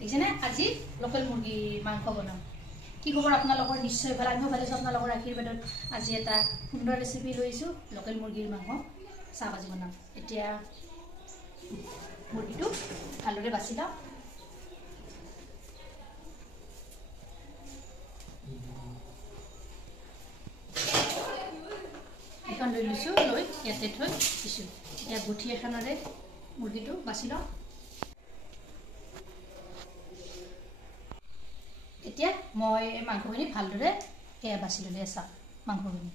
দেখিছেনে আজি লোকেল মুৰ্গী মাংস বনাম কি খবৰ আপোনালোকৰ নিশ্চয় ভাল আমিও ভালে আছো আপোনালোকৰ আশীৰ্বাদত আজি এটা সুন্দৰ ৰেচিপি লৈছো লোকেল মুৰ্গীৰ মাংস চাহ ভাজি বনাম এতিয়া মুৰ্গীটো ভালদৰে বাছি লওঁ এখন লৈ লৈছো লৈ ইয়াতে থৈ দিছো এতিয়া গুঠি এখনৰে মুৰ্গীটো বাছি লওঁ এতিয়া মই মাংসখিনি ভালদৰে বাছি ললে চাওঁ মাংসখিনি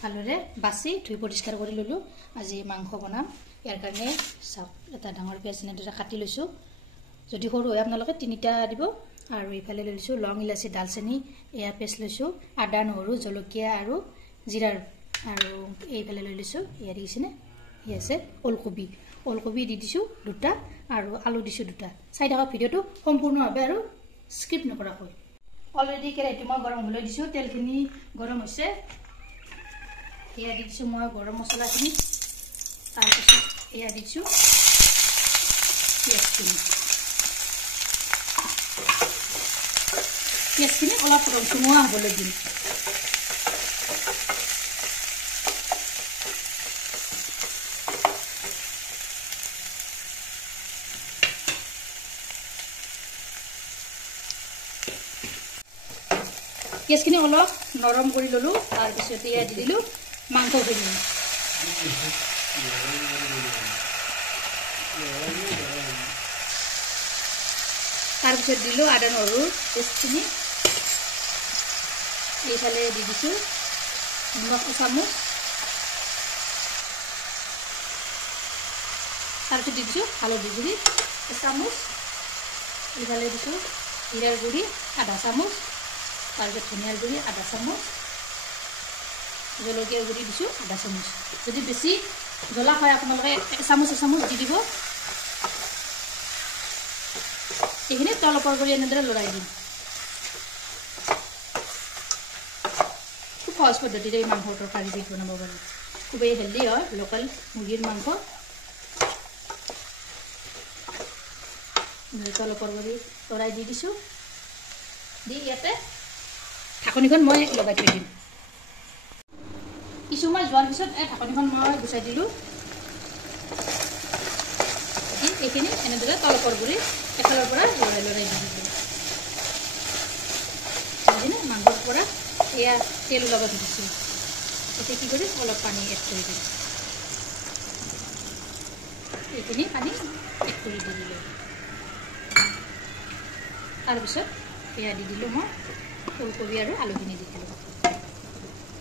ভালদৰে বাছি ধুই পৰিষ্কাৰ কৰি ললো আজি মাংস বনাম ইয়াৰ কাৰণে চাওক এটা ডাঙৰ পিয়াজ এনেদৰে কাটি লৈছো যদি সৰু হয় আপোনালোকে তিনিটা দিব আৰু ইফালে লৈছো লং ইলাচি দালচেনি এয়া পেষ্ট লৈছো আদা নহৰু জলকীয়া আৰু জিৰাৰ আৰু এইফালে লৈ লৈছো ইয়া দিছেনে ই আছে ওলকবি দি দিছো দুটা আৰু আলু দিছো দুটা চাই থকা ভিডিওটো সম্পূৰ্ণভাৱে আৰু স্কিপ নকৰাকৈ অলৰেডি কেৰাহীটো মই গৰম হ'বলৈ দিছো তেলখিনি গৰম হৈছে এয়া দি দিছো মই গৰম মছলাখিনি তাৰপিছত এয়া দিছো পিঁয়াজখিনি অলপ ৰংচুমুৱা হ'বলৈ দিম পিঁয়াজখিনি অলপ নৰম কৰি ললো তাৰপিছত এয়া দি দিলো মাংসখিনি তাৰপিছত দিলো আদা নহৰু পেষ্টখিনি এইফালে দি দিছো নিমখ এচামুচ তাৰপিছত দি দিছো হালধি গুড়ি এচামুচ এইফালে দিছো জিৰাৰ গুড়ি আধা চামুচ তাৰপিছত ধনিয়াৰ গুড়ি আধা চামুচ জলকীয়াৰ গুড়ি দিছো আধা চামুচ যদি বেছি জ্বলা হয় আপোনালোকে এচামুচ দি দিব এইখিনি তল ওপৰ কৰি এনেদৰে লৰাই দিম খুব সহজ পদ্ধতিৰে এই মাংসৰ তৰকাৰী বিধ বনাব পাৰি খুবেই হেল্ডি হয় লোকেল মুৰ্গীৰ মাংস তল ওপৰ কৰি লৰাই দি দিছো দি ইয়াতে ঢাকনিখন মই লগাই থৈ দিম কিছু সময় যোৱাৰ পিছত এই ঢাকনিখন মই গুচাই দিলোঁ এইখিনি এনেদৰে তল ওপৰ কৰি এফালৰ পৰা লৰাই দি দিলোঁ মাংসৰ পৰা এয়া তেল ওলাব ধৰিছোঁ এতিয়া কি কৰিম অলপ পানী এড কৰি দিম এইখিনি পানী এড কৰি দি দিলোঁ তাৰপিছত এয়া দি দিলোঁ মই ফুলকবি আৰু আলুখিনি দি দিলোঁ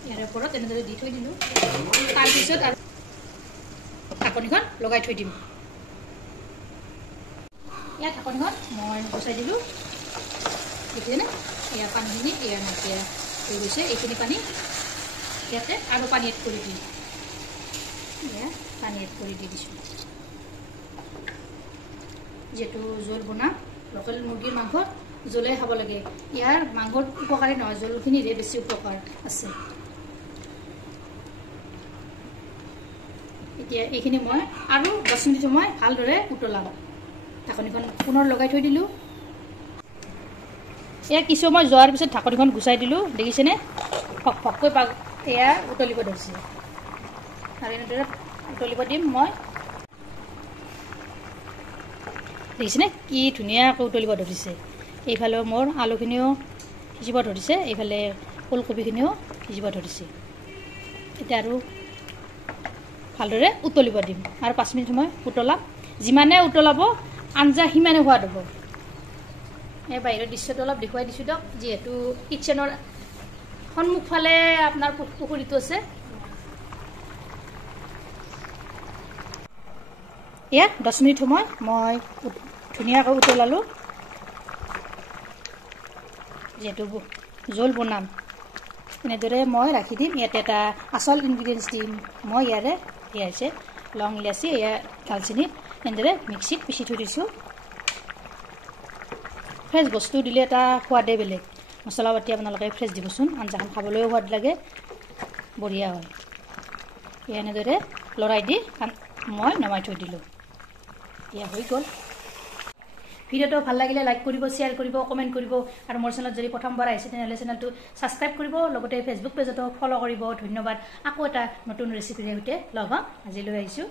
ইয়াৰ ওপৰত এনেদৰে দি থৈ দিলোঁ তাৰপিছত আৰু ঢাকনিখন লগাই থৈ দিম ইয়াৰ ঢাকনিখন মই গুচাই দিলোঁ দেখিছেনে এয়া পানীখিনি এয়া নাইকিয়া হৈ গৈছে এইখিনি পানী ইয়াতে আৰু পানী এড কৰি দিম এয়া পানী এড কৰি দি দিছোঁ যিহেতু জোল বনাম লোকেল মুৰ্গীৰ মাংস জ্বলে খাব লাগে ইয়াৰ মাংসৰ উপকাৰী নহয় জলখিনিৰে বেছি উপকাৰ আছে এতিয়া এইখিনি মই আৰু 10 মিনিট সময় ভালদৰে উতলাম ঢাকনিখন পুনৰ লগাই থৈ দিলোঁ এয়া কিছু সময় যোৱাৰ পিছত ঢাকনিখন গুচাই দিলোঁ দেখিছেনে ফককৈ এয়া উতলিব ধৰিছে আৰু এনেদৰে উতলিব দিম মই দেখিছেনে কি ধুনীয়াকৈ উতলিব ধৰিছে এইফালে মোৰ আলুখিনিও সিজিব ধৰিছে এইফালে ফুলকবিখিনিও সিজিব ধৰিছে এতিয়া আৰু ভালদৰে উতলিব দিম আৰু 5 মিনিট সময় উতলাম যিমানে উতলাব আঞ্জা সিমানে সোৱাদ হ'ব এই বাহিৰৰ দৃশ্যটো অলপ দেখুৱাই দিছোঁ দিয়ক যিহেতু কিটচেনৰ সন্মুখফালে আপোনাৰ পুখুৰীটো আছে এয়া 10 মিনিট সময় মই ধুনীয়াকৈ উতলালোঁ যিহেতু জোল বনাম এনেদৰে মই ৰাখি দিম ইয়াতে এটা আচল ইনগ্ৰিডিয়েণ্টছ দিম মই ইয়াৰে এয়া হৈছে লং ইলাচি এয়া দালচেনি এনেদৰে মিক্সিত পিচি থৈ দিছোঁ ফ্ৰেছ বস্তু দিলে এটা সোৱাদে বেলেগ মছলা পাতি আপোনালোকে ফ্ৰেছ দিবচোন আঞ্জাখন খাবলৈও সোৱাদ লাগে বঢ়িয়া হয় এনেদৰে লৰাই দি মই নমাই থৈ দিলোঁ এয়া হৈ গ'ল ভিডিঅ'টো ভাল লাগিলে লাইক কৰিব শ্বেয়াৰ কৰিব কমেণ্ট কৰিব আৰু মোৰ চেনেলত যদি প্ৰথমবাৰ আহিছে তেনেহ'লে চেনেলটো ছাবস্ক্ৰাইব কৰিব লগতে ফেচবুক পেজতো ফ'ল' কৰিব ধন্যবাদ আকৌ এটা নতুন ৰেচিপিৰে সৈতে লগ হ'ম আজিলৈ আহিছোঁ